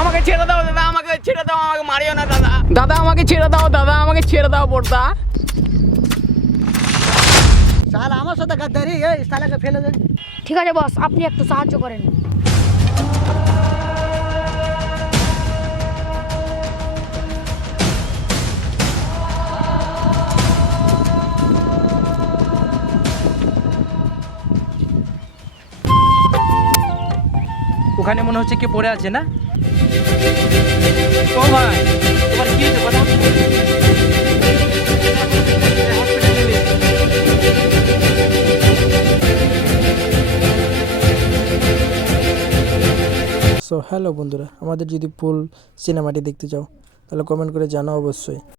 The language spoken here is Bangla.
আমাকে ছেড়ে দাও দাদা আমাকে ছেড়ে দাও আমাকে মারিও না দাদা। দাদা আমাকে ছেড়ে দাও দাদা আমাকে ছেড়ে দাও বড়দা শালা আমার সাথে গাদ্দারি এই শালাকে ফেলে দে। ঠিক আছে বস আপনি একটু সাহায্য করেন। ওখানে মনে হচ্ছে কে পড়ে আছে না? সো হ্যালো বন্ধুরা আমাদের যদি ফুল সিনেমাটি দেখতে চাও তাহলে কমেন্ট করে জানাও অবশ্যই।